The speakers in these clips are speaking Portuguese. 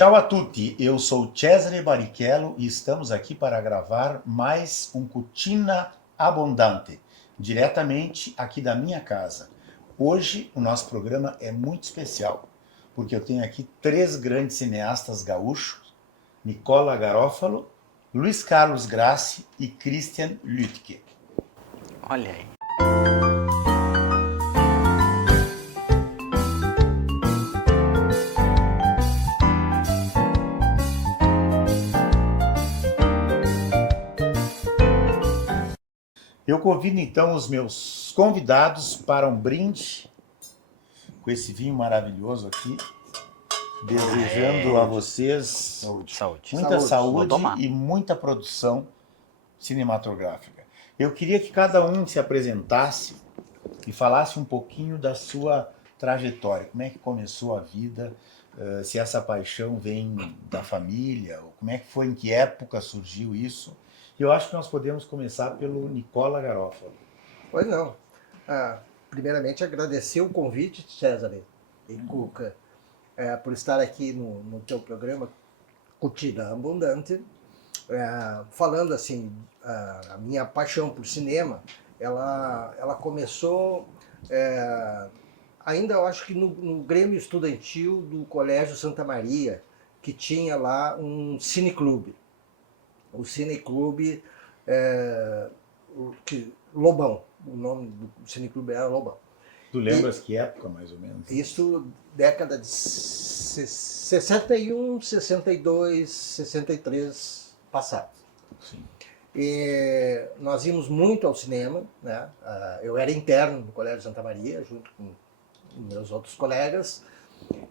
Ciao a tutti, eu sou Cesare Barrichello e estamos aqui para gravar mais um Cucina Abondante, diretamente aqui da minha casa. Hoje o nosso programa é muito especial, porque eu tenho aqui três grandes cineastas gaúchos, Nicola Garofalo, Luiz Carlos Grassi e Christian Lütke. Olha aí. Eu convido então os meus convidados para um brinde com esse vinho maravilhoso aqui, desejando a vocês Saúde. muita saúde Vou tomar. e muita produção cinematográfica. Eu queria que cada um se apresentasse e falasse um pouquinho da sua trajetória, como é que começou a vida, se essa paixão vem da família, ou como é que foi, em que época surgiu isso. Eu acho que nós podemos começar pelo Nicola Garofalo. Pois não. Primeiramente, agradecer o convite, Cesare e Cuca, por estar aqui no teu programa Cucina Abondante, falando assim, a minha paixão por cinema, ela começou ainda, eu acho que no Grêmio Estudantil do Colégio Santa Maria, que tinha lá um cineclube. O cineclube Lobão, o nome do cineclube era Lobão. Tu lembras que época, mais ou menos? Isso, década de 61, 62, 63 passados. Sim. E nós íamos muito ao cinema, né? Eu era interno no Colégio Santa Maria, junto com meus outros colegas,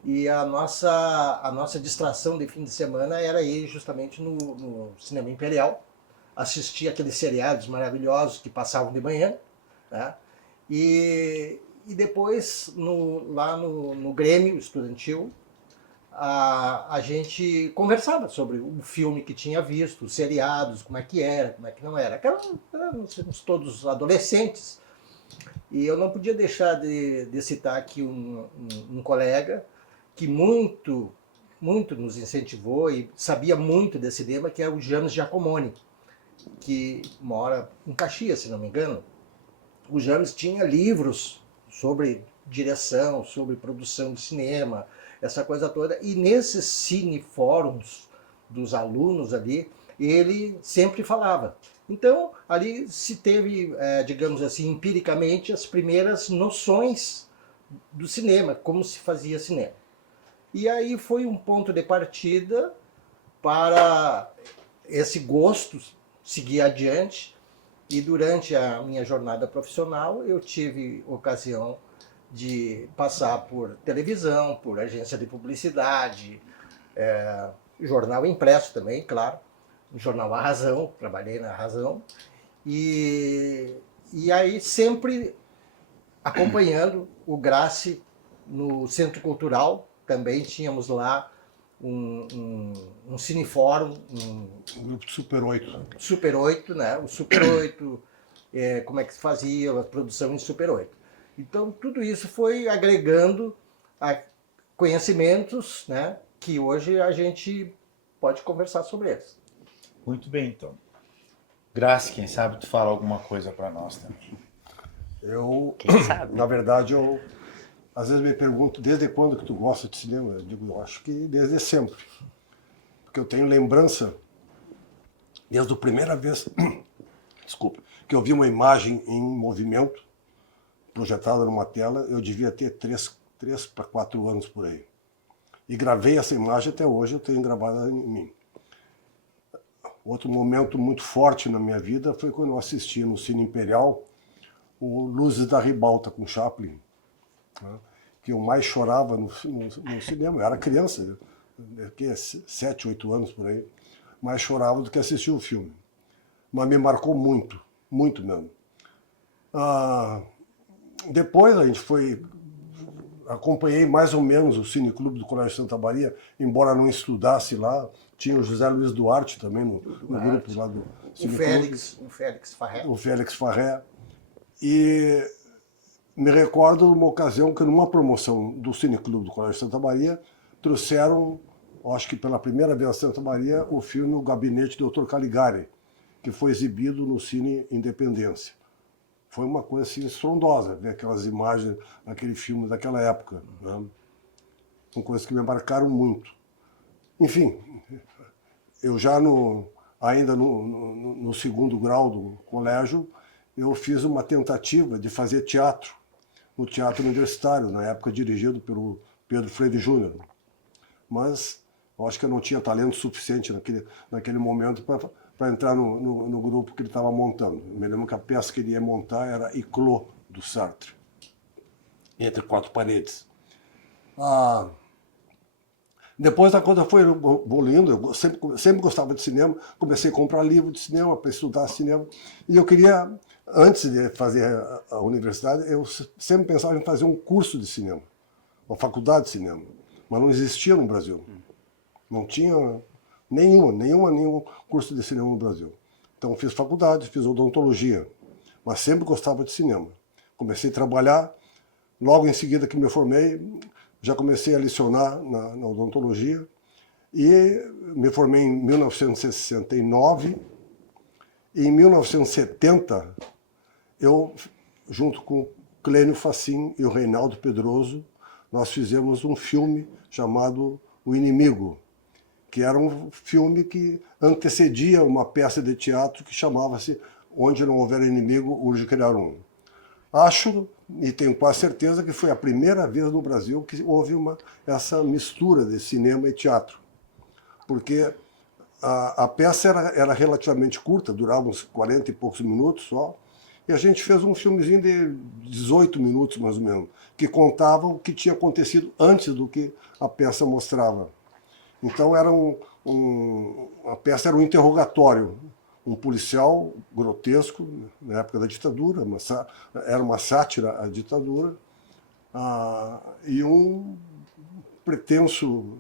e a nossa distração de fim de semana era ir justamente no Cinema Imperial, assistir aqueles seriados maravilhosos que passavam de manhã, né? E depois, lá no Grêmio Estudantil, a gente conversava sobre o filme que tinha visto, os seriados, como é que era, como é que não era. Éramos todos adolescentes. E eu não podia deixar de citar aqui um colega que muito nos incentivou e sabia muito desse cinema, que é o James Giacomoni, que mora em Caxias, se não me engano. O James tinha livros sobre direção, sobre produção de cinema, essa coisa toda. E nesses cinefóruns dos alunos ali, ele sempre falava. Então, ali se teve, digamos assim, empiricamente, as primeiras noções do cinema, como se fazia cinema. E aí foi um ponto de partida para esse gosto seguir adiante. E durante a minha jornada profissional, eu tive ocasião de passar por televisão, por agência de publicidade, jornal impresso também, claro, o jornal A Razão, trabalhei na Razão, e aí sempre acompanhando o Grassi no Centro Cultural, também tínhamos lá um cinefórum, O grupo Super 8. Super 8, né? O Super 8, como é que se fazia a produção em Super 8. Então, tudo isso foi agregando a conhecimentos, né? Que hoje a gente pode conversar sobre eles. Muito bem, então. Grassi, quem sabe tu fala alguma coisa para nós também. Quem sabe? Na verdade, às vezes me pergunto desde quando que tu gosta de cinema. Eu digo, eu acho que desde sempre. Porque eu tenho lembrança, desde a primeira vez, desculpa, que eu vi uma imagem em movimento, projetada numa tela, eu devia ter 3 para 4 anos por aí. E gravei essa imagem até hoje, eu tenho gravada em mim. Outro momento muito forte na minha vida foi quando eu assisti no Cine Imperial o Luzes da Ribalta com Chaplin, né? Que eu mais chorava no cinema. Eu era criança, 7, 8 anos por aí, mais chorava do que assistir o filme. Mas me marcou muito, muito mesmo. Depois a gente acompanhei mais ou menos o Cineclube do Colégio Santa Maria, embora não estudasse lá. Tinha o José Luiz Duarte também no grupo lá do Cineclube. O Félix Farré. O Félix Farré. E me recordo de uma ocasião que numa promoção do Cineclube do Colégio Santa Maria trouxeram eu acho que pela primeira vez em Santa Maria, o filme O Gabinete do Dr. Caligari, que foi exibido no Cine Independência. Foi uma coisa assim estrondosa, ver aquelas imagens, aquele filme daquela época. Né? São coisas que me marcaram muito. Enfim, eu já ainda no segundo grau do colégio, eu fiz uma tentativa de fazer teatro no Teatro Universitário, na época dirigido pelo Pedro Freire Júnior. Mas eu acho que eu não tinha talento suficiente naquele momento para entrar no grupo que ele estava montando. Eu me lembro que a peça que ele ia montar era Iclô, do Sartre, Entre Quatro Paredes. Depois a coisa foi evoluindo, eu sempre gostava de cinema, comecei a comprar livro de cinema para estudar cinema, e eu queria, antes de fazer a universidade, eu sempre pensava em fazer um curso de cinema, uma faculdade de cinema, mas não existia no Brasil. Não tinha nenhum curso de cinema no Brasil. Então fiz faculdade, fiz odontologia, mas sempre gostava de cinema. Comecei a trabalhar, logo em seguida que me formei, já comecei a lecionar na odontologia e me formei em 1969. E em 1970, eu, junto com o Clênio Fachin e o Reinaldo Pedroso, nós fizemos um filme chamado O Inimigo, que era um filme que antecedia uma peça de teatro que chamava-se Onde Não Houver Inimigo, Urge Criar Um. Acho, e tenho quase certeza, que foi a primeira vez no Brasil que houve essa mistura de cinema e teatro. Porque a peça era relativamente curta, durava uns 40 e poucos minutos só, e a gente fez um filmezinho de 18 minutos, mais ou menos, que contava o que tinha acontecido antes do que a peça mostrava. Então a peça era um interrogatório, um policial grotesco, na época da ditadura, era uma sátira à ditadura, e um pretenso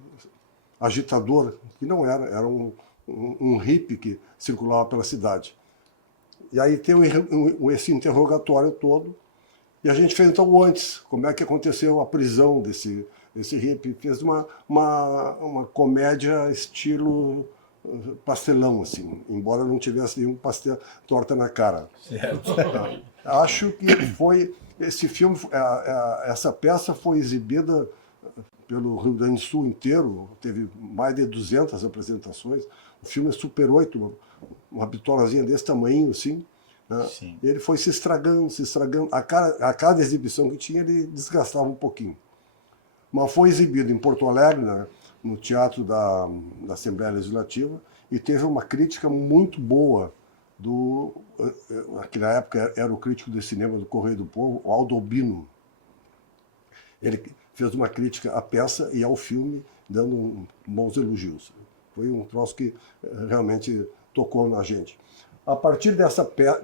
agitador, que não era um hippie que circulava pela cidade. E aí tem esse interrogatório todo, e a gente fez então antes, como é que aconteceu a prisão desse hippie, fez uma comédia estilo pastelão, assim, embora não tivesse nenhum pastel torta na cara. Certo. Acho que esse filme, essa peça foi exibida pelo Rio Grande do Sul inteiro, teve mais de 200 apresentações. O filme é Super 8, uma bitolazinha desse tamanho, assim. Né? Sim. Ele foi se estragando. A cada exibição que tinha, ele desgastava um pouquinho. Mas foi exibido em Porto Alegre, né, no Teatro da Assembleia Legislativa, e teve uma crítica muito boa que na época era o crítico de cinema do Correio do Povo, o Aldo Albino. Ele fez uma crítica à peça e ao filme, dando bons elogios. Foi um troço que realmente tocou na gente. A partir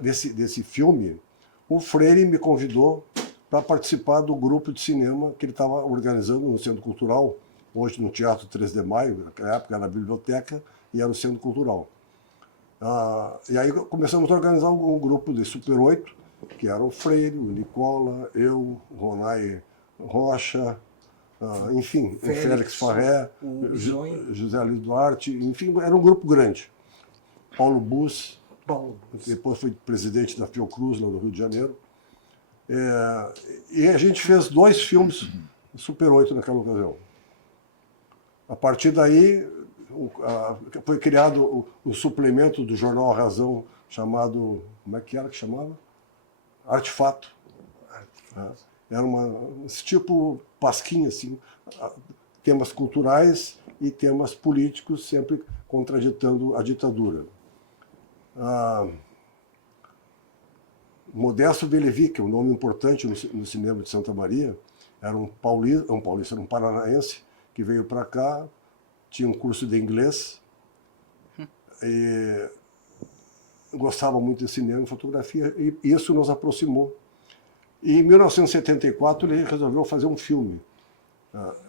desse filme, o Freire me convidou para participar do grupo de cinema que ele estava organizando no Centro Cultural, hoje no Teatro 3 de Maio, naquela época era a biblioteca e era o Centro Cultural. E aí começamos a organizar um grupo de Super 8, que era o Freire, o Nicola, eu, o Ronai Rocha, enfim, o Félix Farré, José Luiz Duarte, enfim, era um grupo grande. Paulo Bus, que depois foi presidente da Fiocruz, lá do Rio de Janeiro. E a gente fez 2 filmes Super 8 naquela ocasião. A partir daí, foi criado o suplemento do jornal A Razão, chamado, como é que era que chamava? Artefato. Era esse tipo pasquinha, assim, temas culturais e temas políticos, sempre contraditando a ditadura. Modesto Bellevue, que é um nome importante no cinema de Santa Maria, era um paulista, era um paranaense, que veio para cá, tinha um curso de inglês, e gostava muito de cinema e fotografia, e isso nos aproximou. E em 1974 ele resolveu fazer um filme.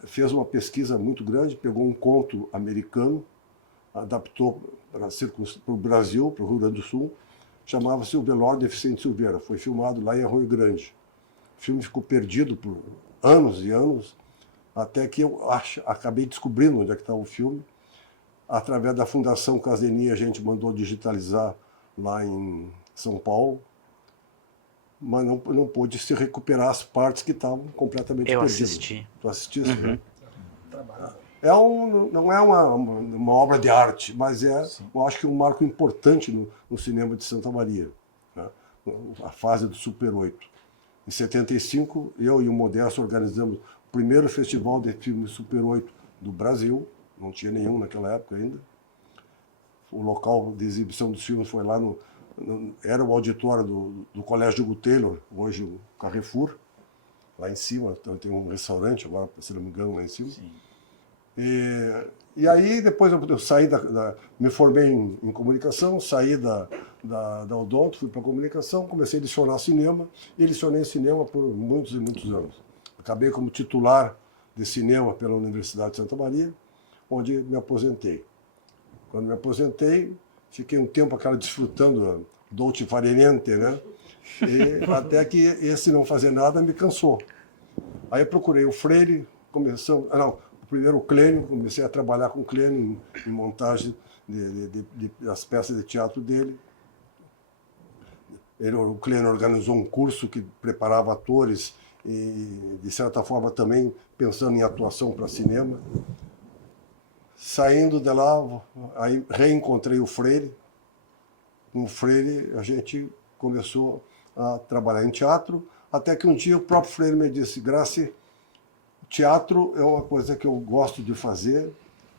Fez uma pesquisa muito grande, pegou um conto americano, adaptou para o Brasil, para o Rio Grande do Sul, chamava-se O Velório de Vicente Silveira. Foi filmado lá em Arroio Grande. O filme ficou perdido por anos e anos, Até que eu acabei descobrindo onde é que estava o filme. Através da Fundação Caseni, a gente mandou digitalizar lá em São Paulo, mas não pôde se recuperar as partes que estavam completamente Eu perdidas. assisti. Tu assististe? Uhum. Né? Não é uma obra de arte, mas eu acho que é um marco importante no cinema de Santa Maria, né? A fase do Super 8. Em 75, eu e o Modesto organizamos o primeiro festival de filmes Super 8 do Brasil, não tinha nenhum naquela época ainda. O local de exibição dos filmes foi lá era o auditório do Colégio Hugo Taylor, hoje o Carrefour, lá em cima, então tem um restaurante agora, se não me engano, lá em cima. Sim. E aí depois eu saí me formei em comunicação, saí da Odonto, fui para comunicação, comecei a lecionar cinema e lecionei cinema por muitos e muitos anos. Acabei como titular de cinema pela Universidade de Santa Maria, onde me aposentei. Quando me aposentei, fiquei um tempo desfrutando dolce far niente, né? E até que esse não fazer nada me cansou. Aí eu procurei o Freire, primeiro o Clênio, comecei a trabalhar com o Clênio em montagem das peças de teatro dele. O Clênio organizou um curso que preparava atores e, de certa forma, também pensando em atuação para cinema. Saindo de lá, aí reencontrei o Freire. Com o Freire, a gente começou a trabalhar em teatro, até que um dia o próprio Freire me disse: Gracie, teatro é uma coisa que eu gosto de fazer,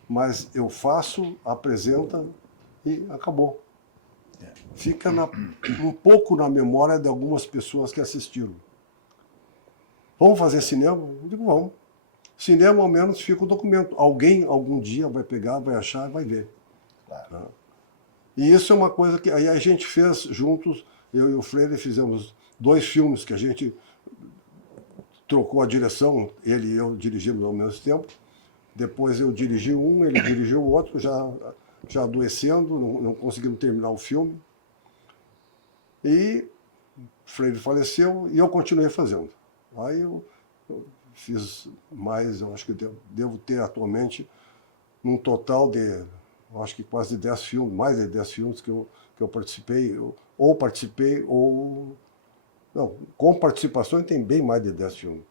mas eu faço, apresenta e acabou. Fica um pouco na memória de algumas pessoas que assistiram. Vamos fazer cinema? Eu digo, vamos. Cinema, ao menos, fica o documento. Alguém, algum dia, vai pegar, vai achar e vai ver. Claro. E isso é uma coisa que aí a gente fez juntos, eu e o Freire fizemos 2 filmes que a gente trocou a direção, ele e eu dirigimos ao mesmo tempo. Depois eu dirigi um, ele dirigiu o outro, já adoecendo, não conseguimos terminar o filme. E o Freire faleceu e eu continuei fazendo. Aí eu fiz mais, eu acho que devo ter atualmente num total de, acho que quase 10 filmes, mais de 10 filmes que eu participei, ou não, com participações tem bem mais de 10 filmes,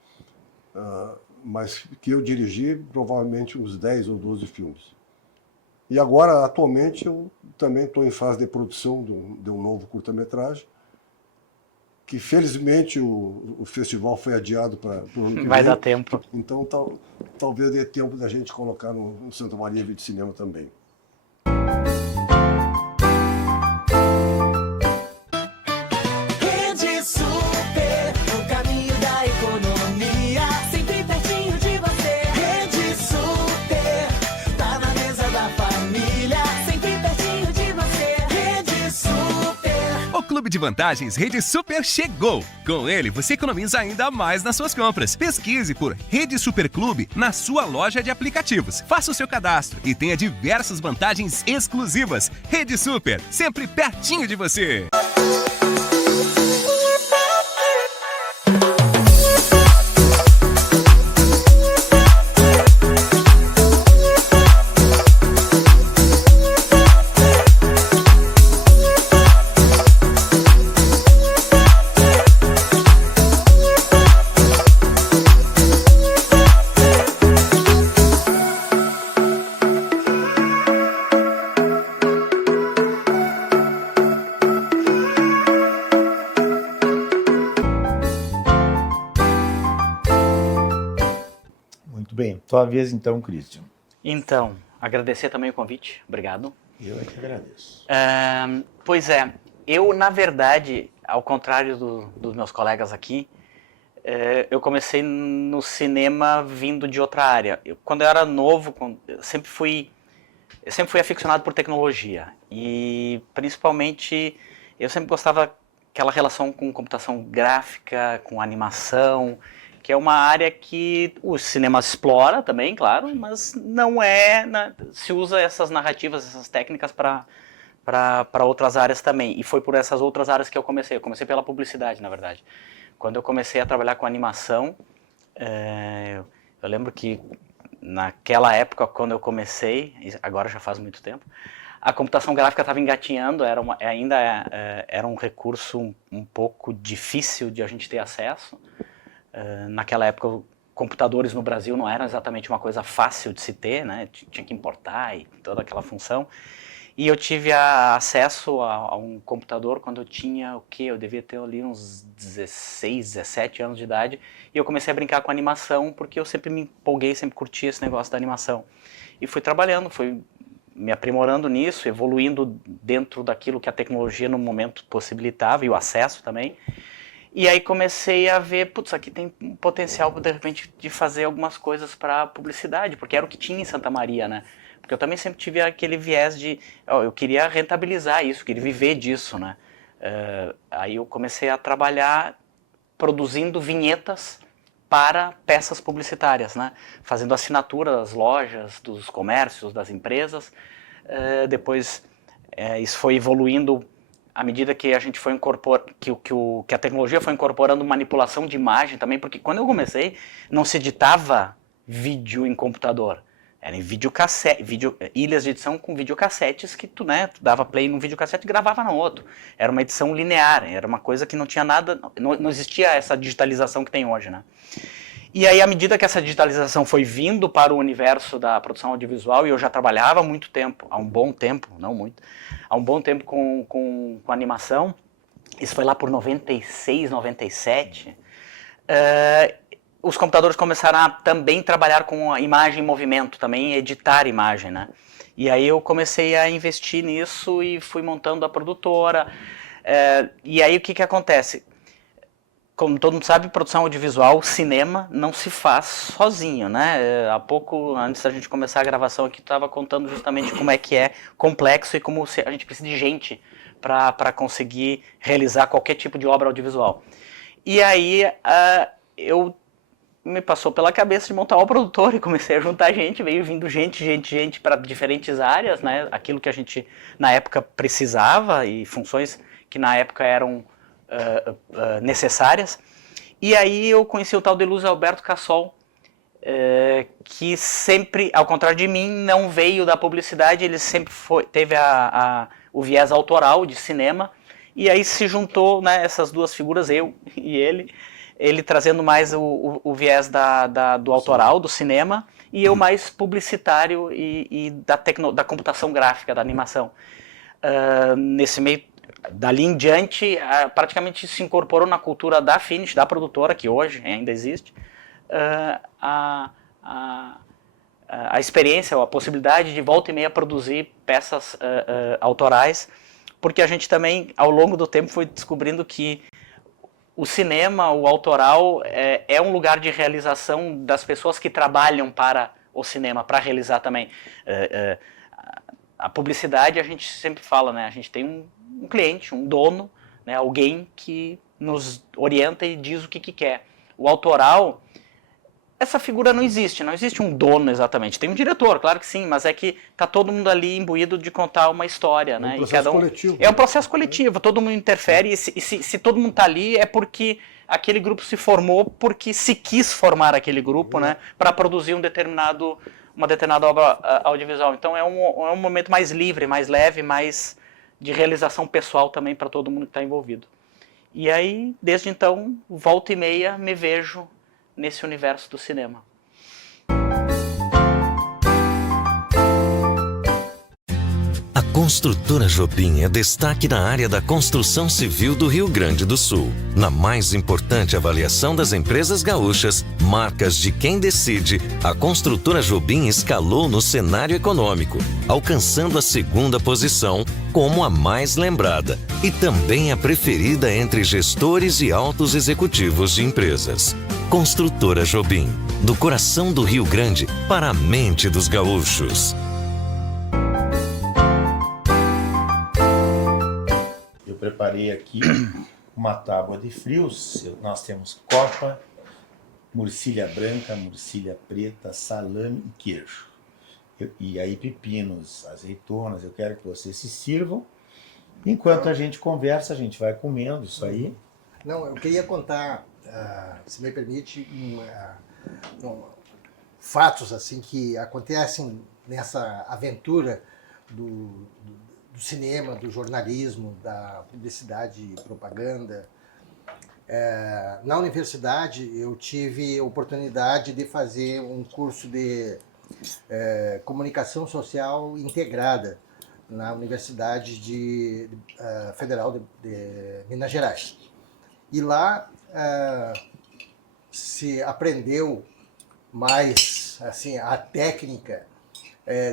mas que eu dirigi provavelmente uns 10 ou 12 filmes. E agora, atualmente, eu também estou em fase de produção de um novo curta-metragem, que felizmente o festival foi adiado para o ano que vem. Vai dar tempo. Então talvez dê tempo da gente colocar no Santa Maria Vídeo Cinema também. Rede Super, o caminho da economia, sempre pertinho de você. Rede Super, tá na mesa da família, sempre pertinho de você. Rede Super. O Clube de Vantagens Rede Super chegou! Com ele, você economiza ainda mais nas suas compras. Pesquise por Rede Super Clube na sua loja de aplicativos. Faça o seu cadastro e tenha diversas vantagens exclusivas. Rede Super, sempre pertinho de você! Muito bem. Tua vez então, Christian. Então, agradecer também o convite. Obrigado. Eu é que agradeço. Pois é, eu, na verdade, ao contrário dos meus colegas aqui, eu comecei no cinema vindo de outra área. Quando eu era novo, eu sempre fui aficionado por tecnologia. E, principalmente, eu sempre gostava daquela relação com computação gráfica, com animação, que é uma área que o cinema explora também, claro, mas não se usa essas narrativas, essas técnicas para outras áreas também. E foi por essas outras áreas que eu comecei. Eu comecei pela publicidade, na verdade. Quando eu comecei a trabalhar com animação, Eu lembro que naquela época, quando eu comecei, agora já faz muito tempo, a computação gráfica estava engatinhando, era um recurso um pouco difícil de a gente ter acesso. Naquela época, computadores no Brasil não eram exatamente uma coisa fácil de se ter, né? Tinha que importar e toda aquela função. E eu tive acesso a um computador quando eu tinha, eu devia ter ali uns 16, 17 anos de idade, e eu comecei a brincar com animação, porque eu sempre me empolguei, sempre curti esse negócio da animação. E fui trabalhando, fui me aprimorando nisso, evoluindo dentro daquilo que a tecnologia no momento possibilitava, e o acesso também. E aí comecei a ver, putz, aqui tem um potencial, de repente, de fazer algumas coisas para publicidade, porque era o que tinha em Santa Maria, né? Porque eu também sempre tive aquele viés de, eu queria rentabilizar isso, queria viver disso, né? Aí eu comecei a trabalhar produzindo vinhetas para peças publicitárias, né? Fazendo assinatura das lojas, dos comércios, das empresas. Depois isso foi evoluindo à medida que a gente foi incorporando, que a tecnologia foi incorporando manipulação de imagem também, porque quando eu comecei não se editava vídeo em computador. Era em videocassete, ilhas de edição com videocassetes que tu dava play num videocassete e gravava no outro. Era uma edição linear, era uma coisa que não tinha nada, não existia essa digitalização que tem hoje, né? E aí, à medida que essa digitalização foi vindo para o universo da produção audiovisual, e eu já trabalhava há muito tempo, há um bom tempo, não muito, há um bom tempo com animação, isso foi lá por 96, 97, os computadores começaram a também trabalhar com a imagem em movimento, também editar imagem, né? E aí eu comecei a investir nisso e fui montando a produtora. E aí o que acontece? Como todo mundo sabe, produção audiovisual, cinema, não se faz sozinho, né? Há pouco, antes da gente começar a gravação aqui, estava contando justamente como é que é complexo e como a gente precisa de gente para conseguir realizar qualquer tipo de obra audiovisual. E aí me passou pela cabeça de montar uma produtora e comecei a juntar gente, veio vindo gente para diferentes áreas, né? Aquilo que a gente na época precisava e funções que na época eram necessárias. E aí eu conheci o tal de Luiz Alberto Cassol, que sempre, ao contrário de mim, não veio da publicidade, ele sempre teve o viés autoral de cinema, e aí se juntou, né, essas duas figuras, eu e ele trazendo mais o viés do autoral, do cinema, e eu mais publicitário e da computação gráfica, da animação. Nesse meio, dali em diante, praticamente se incorporou na cultura da Affinity, da produtora, que hoje ainda existe, a experiência, a possibilidade de volta e meia produzir peças autorais, porque a gente também, ao longo do tempo, foi descobrindo que o cinema, o autoral, é um lugar de realização das pessoas que trabalham para o cinema, para realizar também. A publicidade, a gente sempre fala, né? A gente tem um cliente, um dono, né? Alguém que nos orienta e diz o que quer. O autoral, essa figura não existe um dono exatamente. Tem um diretor, claro que sim, mas é que tá todo mundo ali imbuído de contar uma história, né? Um processo coletivo. É um processo coletivo, todo mundo interfere, e se todo mundo tá ali é porque aquele grupo se formou, porque se quis formar aquele grupo, né? Para produzir uma determinada obra audiovisual. Então é um momento mais livre, mais leve, mais de realização pessoal também para todo mundo que está envolvido. E aí, desde então, volta e meia, me vejo nesse universo do cinema. A Construtora Jobim é destaque na área da construção civil do Rio Grande do Sul. Na mais importante avaliação das empresas gaúchas, marcas de quem decide, a Construtora Jobim escalou no cenário econômico, alcançando a segunda posição como a mais lembrada e também a preferida entre gestores e altos executivos de empresas. Construtora Jobim, do coração do Rio Grande para a mente dos gaúchos. Eu preparei aqui uma tábua de frios. Nós temos copa, murcilha branca, murcilha preta, salame e queijo. E aí pepinos, azeitonas. Eu quero que vocês se sirvam. Enquanto a gente conversa, a gente vai comendo isso aí. Não, eu queria contar, se me permite, fatos assim que acontecem nessa aventura do cinema, do jornalismo, da publicidade e propaganda. Na universidade, eu tive a oportunidade de fazer um curso de comunicação social integrada na Universidade Federal de Minas Gerais. E lá se aprendeu mais assim, a técnica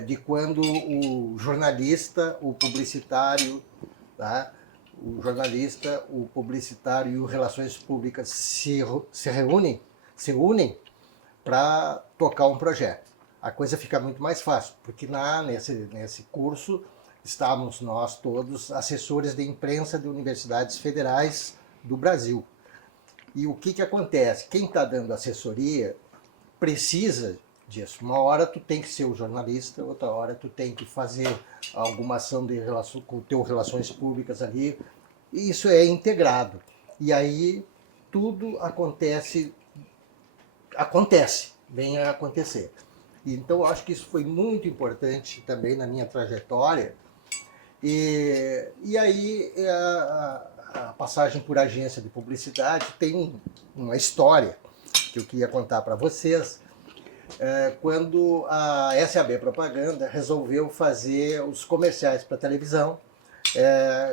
de quando o jornalista, o publicitário, tá? O jornalista, o publicitário e o relações públicas se unem para tocar um projeto. A coisa fica muito mais fácil, porque nesse curso estávamos nós todos assessores de imprensa de universidades federais do Brasil. E o que acontece? Quem está dando assessoria precisa disso. Uma hora tu tem que ser o jornalista, outra hora tu tem que fazer alguma ação com o teu relações públicas ali. E isso é integrado. E aí tudo vem a acontecer. Então eu acho que isso foi muito importante também na minha trajetória. E aí a passagem por agência de publicidade tem uma história que eu queria contar para vocês. Quando a SAB Propaganda resolveu fazer os comerciais para televisão,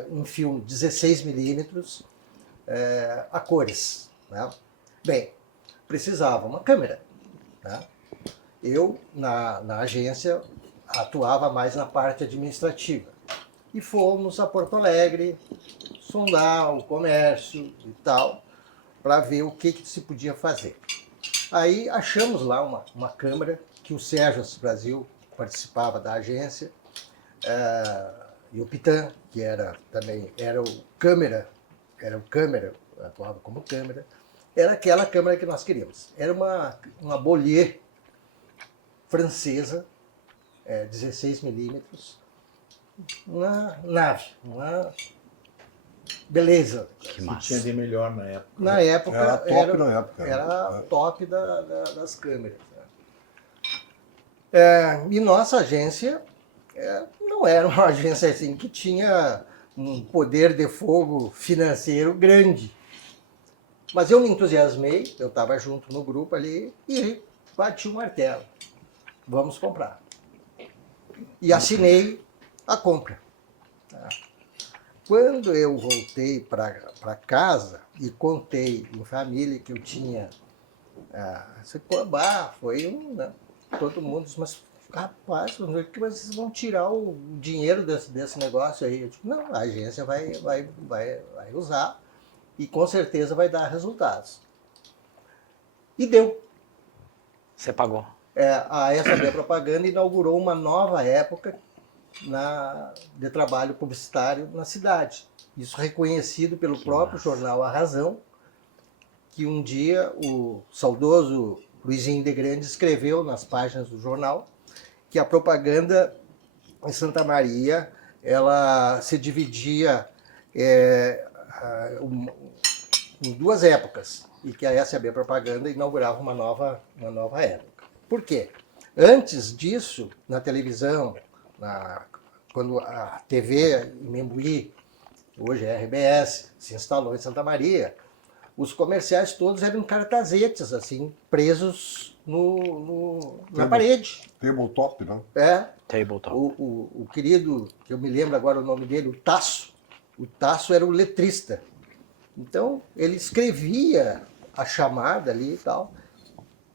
um filme 16mm, a cores. Né? Bem, precisava uma câmera. Né? Eu, na agência, atuava mais na parte administrativa. E fomos a Porto Alegre sondar o comércio e tal, para ver o que se podia fazer. Aí achamos lá uma câmera que o Sérgio Brasil participava da agência, e o Pitan, que era o câmera, atuava como câmera, era aquela câmera que nós queríamos. Era uma Bollier francesa, 16mm, uma nave, uma beleza. Que massa. Tinha de melhor na época. Na época Era top das câmeras. E nossa agência não era uma agência assim que tinha um poder de fogo financeiro grande. Mas eu me entusiasmei, eu estava junto no grupo ali e bati o martelo. Vamos comprar. E assinei a compra. Quando eu voltei para casa e contei em família que eu tinha... foi né? Todo mundo disse, mas rapaz, como que vocês vão tirar o dinheiro desse negócio aí? Eu disse, não, a agência vai usar e com certeza vai dar resultados. E deu. Você pagou. A SAB Propaganda inaugurou uma nova época de trabalho publicitário na cidade. Isso reconhecido pelo próprio jornal A Razão, que um dia o saudoso Luizinho de Grande escreveu nas páginas do jornal que a propaganda em Santa Maria ela se dividia em duas épocas e que a SAB Propaganda inaugurava uma nova época. Por quê? Antes disso, na televisão, quando a TV em Membuí, hoje é RBS, se instalou em Santa Maria, os comerciais todos eram cartazetes, assim, presos na parede. Tabletop, não? Tabletop. O querido, que eu me lembro agora o nome dele, o Tasso era o letrista. Então, ele escrevia a chamada ali e tal,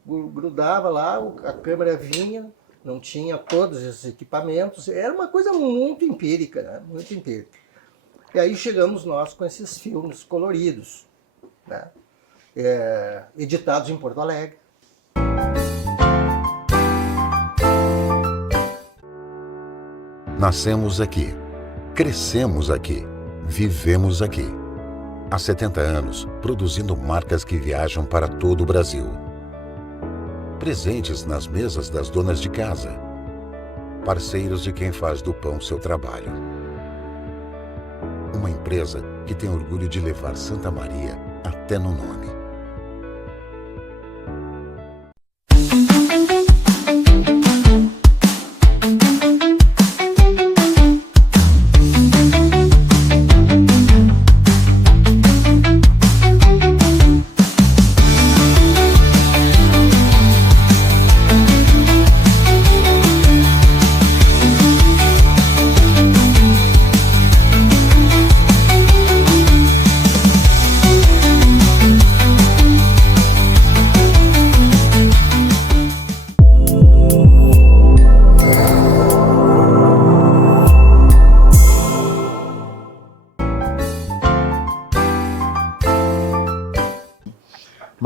grudava lá, a câmera vinha, não tinha todos esses equipamentos, era uma coisa muito empírica, né? Muito empírica. E aí chegamos nós com esses filmes coloridos, né? Editados em Porto Alegre. Nascemos aqui, crescemos aqui, vivemos aqui. Há 70 anos, produzindo marcas que viajam para todo o Brasil. Presentes nas mesas das donas de casa. Parceiros de quem faz do pão seu trabalho. Uma empresa que tem orgulho de levar Santa Maria até no nome.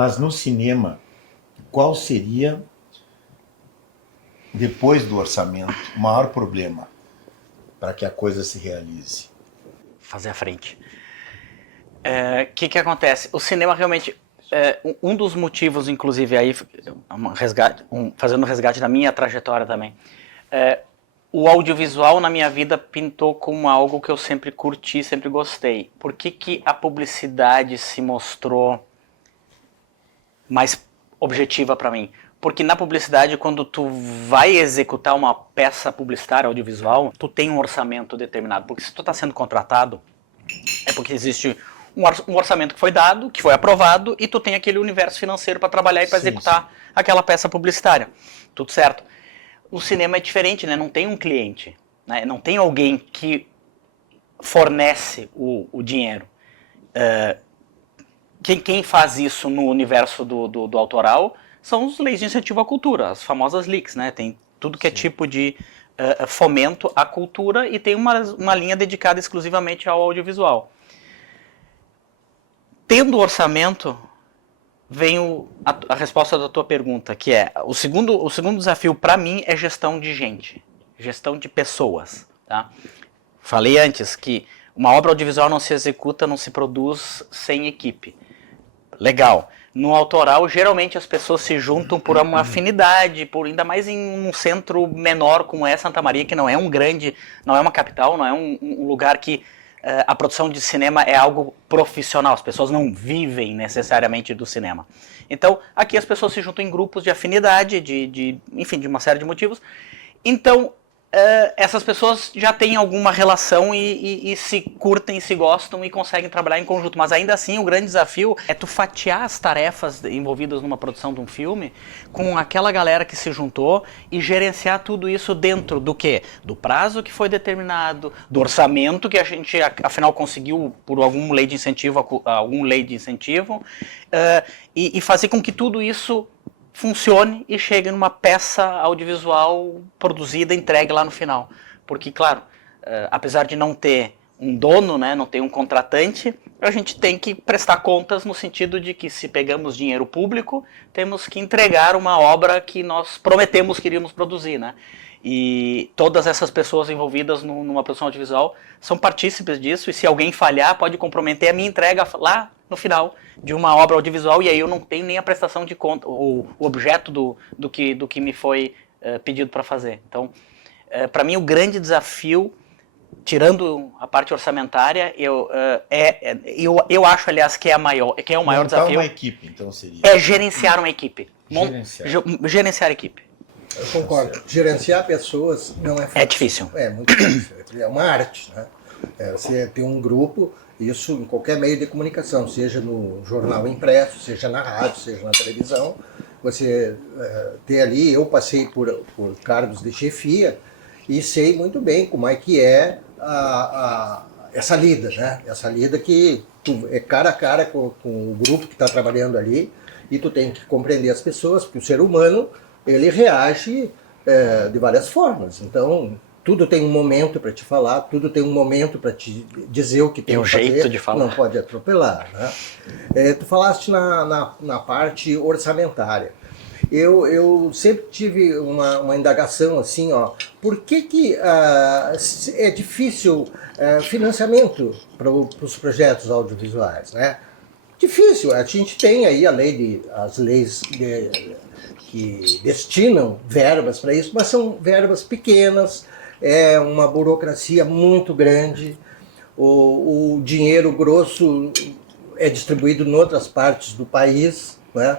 Mas no cinema, qual seria, depois do orçamento, o maior problema para que a coisa se realize? Fazer a frente. Que acontece? O cinema realmente, um dos motivos, inclusive, aí fazendo um resgate da minha trajetória também, o audiovisual na minha vida pintou como algo que eu sempre curti, sempre gostei. Por que a publicidade se mostrou mais objetiva para mim? Porque na publicidade, quando tu vai executar uma peça publicitária audiovisual, tu tem um orçamento determinado. Porque se tu está sendo contratado, é porque existe um orçamento que foi dado, que foi aprovado, e tu tem aquele universo financeiro para trabalhar e para executar aquela peça publicitária. Tudo certo. O cinema é diferente, né? Não tem um cliente, né? Não tem alguém que fornece o dinheiro. Quem faz isso no universo do autoral são as leis de incentivo à cultura, as famosas LICs, né? Tem tudo que é tipo de fomento à cultura e tem uma linha dedicada exclusivamente ao audiovisual. Tendo orçamento, vem a resposta da tua pergunta, que é, o segundo desafio para mim é gestão de gente, gestão de pessoas. Tá? Falei antes que uma obra audiovisual não se executa, não se produz sem equipe. Legal. No autoral, geralmente as pessoas se juntam por uma afinidade, ainda mais em um centro menor como é Santa Maria, que não é não é uma capital, não é um lugar que a produção de cinema é algo profissional, as pessoas não vivem necessariamente do cinema. Então, aqui as pessoas se juntam em grupos de afinidade, enfim, de uma série de motivos. Então, essas pessoas já têm alguma relação e se curtem, se gostam e conseguem trabalhar em conjunto. Mas ainda assim, o grande desafio é tu fatiar as tarefas envolvidas numa produção de um filme com aquela galera que se juntou e gerenciar tudo isso dentro do quê? Do prazo que foi determinado, do orçamento que a gente, afinal, conseguiu por alguma lei de incentivo, e fazer com que tudo isso funcione e chegue numa peça audiovisual produzida, entregue lá no final. Porque, claro, apesar de não ter um dono, né, não ter um contratante, a gente tem que prestar contas no sentido de que se pegamos dinheiro público, temos que entregar uma obra que nós prometemos que iríamos produzir, né? E todas essas pessoas envolvidas numa produção audiovisual são partícipes disso, e se alguém falhar, pode comprometer a minha entrega lá no final de uma obra audiovisual, e aí eu não tenho nem a prestação de conta, o objeto do que me foi pedido para fazer. Então, para mim, o grande desafio, tirando a parte orçamentária, eu acho, aliás, que é o maior Montar desafio. uma equipe, então seria. É gerenciar uma equipe. Gerenciar a equipe. Eu concordo. Gerenciar pessoas não é fácil. É difícil. É muito difícil. É uma arte, né? Você tem um grupo, isso em qualquer meio de comunicação, seja no jornal impresso, seja na rádio, seja na televisão. Você ter ali, eu passei por cargos de chefia e sei muito bem como é que é essa lida, né? Essa lida que tu é cara a cara com o grupo que está trabalhando ali, e tu tem que compreender as pessoas, porque o ser humano ele reage de várias formas. Então, tudo tem um momento para te falar, tudo tem um momento para te dizer o que tem que fazer. Jeito de falar. Não pode atropelar, né? Tu falaste na parte orçamentária. Eu sempre tive uma indagação assim, ó, por que é difícil financiamento para os projetos audiovisuais, né? Difícil. A gente tem aí as leis que destinam verbas para isso, mas são verbas pequenas, é uma burocracia muito grande, o dinheiro grosso é distribuído em outras partes do país, né?